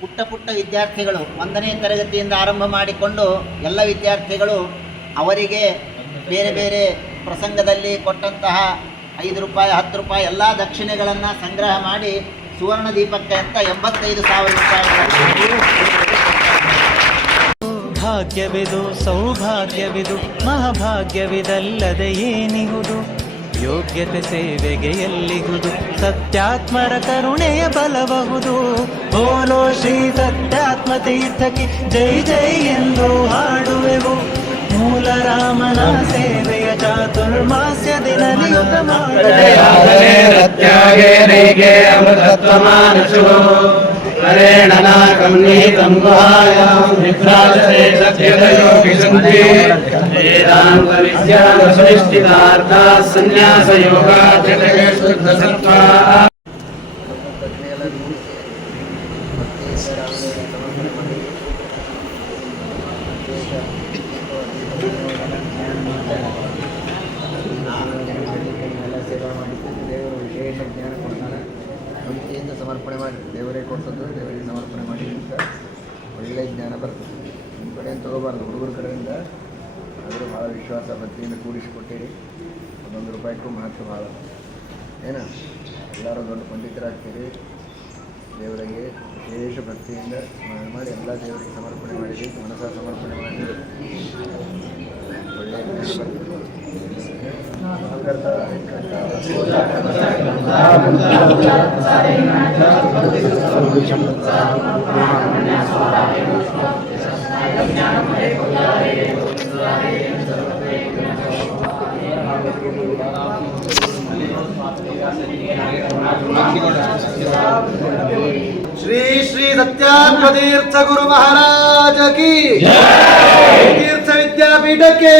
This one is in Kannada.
ಪುಟ್ಟ ಪುಟ್ಟ ವಿದ್ಯಾರ್ಥಿಗಳು 1ನೇ ತರಗತಿಯಿಂದ ಆರಂಭ ಮಾಡಿಕೊಂಡು ಎಲ್ಲ ವಿದ್ಯಾರ್ಥಿಗಳು ಅವರಿಗೆ ಬೇರೆ ಬೇರೆ ಪ್ರಸಂಗದಲ್ಲಿ ಕೊಟ್ಟಂತಹ 5 ರೂಪಾಯಿ 10 ರೂಪಾಯಿ ಎಲ್ಲ ದಕ್ಷಿಣೆಗಳನ್ನು ಸಂಗ್ರಹ ಮಾಡಿ ಸುವರ್ಣ ದೀಪಕ್ಕೆ ಅಂತ 85,000 ರೂಪಾಯಿಗಳನ್ನು ಭಾಗ್ಯವಿದು ಸೌಭಾಗ್ಯವಿದು ಮಹಾಭಾಗ್ಯವಿದಲ್ಲದೆ ಏನಿಹುದು ಯೋಗ್ಯತೆ ಸೇವೆಗೆ ಎಲ್ಲಿಗುದು ಸತ್ಯಾತ್ಮರ ಕರುಣೆಯ ಬಲಬಹುದು ಬೋಲೋ ಶ್ರೀ ಸತ್ಯಾತ್ಮ ತೀರ್ಥಕ್ಕೆ ಜೈ ಜೈ ಎಂದು ಹಾಡುವೆವು ಮೂಲ ರಾಮನ ಸೇವೆಯ ಚಾತುರ್ಮಾಸ್ಯ ದಿನ ನಿಯುತ ಮಾಡುತ್ತೇಗೆ ಅಮೃತತ್ವಮಾನಶು ಹರೇಣ ನಾಕಂನೀತಂ ಗುಹಾಯಾಂ ನಿದ್ರಾಜತೆ ಸತ್ಯದಯೋಗಿ ಸಂತಿ ವೇದಾಂತ ವಿದ್ಯಾನ ಸುನಿಶ್ಚಿತಾರ್ಥಾಃ ಸನ್ಯಾಸ ಯೋಗಾತ್ ಜಗೇ ಶುದ್ಧ ಸತ್ವಾ ದೇವರು ವಿಶೇಷ ಜ್ಞಾನ ಕೊಡ್ತಾನೆ. ಭಕ್ತಿಯಿಂದ ಸಮರ್ಪಣೆ ಮಾಡಿ ದೇವರೇ ಕೊಡ್ತದ್ದು ದೇವರಿಗೆ ಸಮರ್ಪಣೆ ಮಾಡಿ ಅಂತ ಒಳ್ಳೆಯ ಜ್ಞಾನ ಬರ್ತದೆ. ನಿಮ್ಮ ಕಡೆಯಿಂದ ತಗೋಬಾರ್ದು, ಹುಡುಗರ ಕಡೆಯಿಂದ ಆದರೂ ಭಾಳ ವಿಶ್ವಾಸ ಭಕ್ತಿಯಿಂದ ಕೂಡಿಸಿಕೊಟ್ಟಿರಿ. 1 ರೂಪಾಯಿಗೂ ಮಹತ್ವ ಭಾಳ ಏನ ಎಲ್ಲರೂ ದೊಡ್ಡ ಪಂಡಿತರಾಗ್ತೀರಿ. ದೇವರಿಗೆ ವಿಶೇಷ ಭಕ್ತಿಯಿಂದ ಸ್ಮರಣೆ ಮಾಡಿ ಎಲ್ಲ ದೇವರಿಗೆ ಸಮರ್ಪಣೆ ಮಾಡಿರಿ. ಮನಸ್ಸ ಸಮರ್ಪಣೆ ಮಾಡಿ ಒಳ್ಳೆಯ ಜ್ಞಾನ ಬರ್ತದೆ. श्री श्री सत्यात्म तीर्थ गुरु महाराज की तीर्थ विद्यापीठ के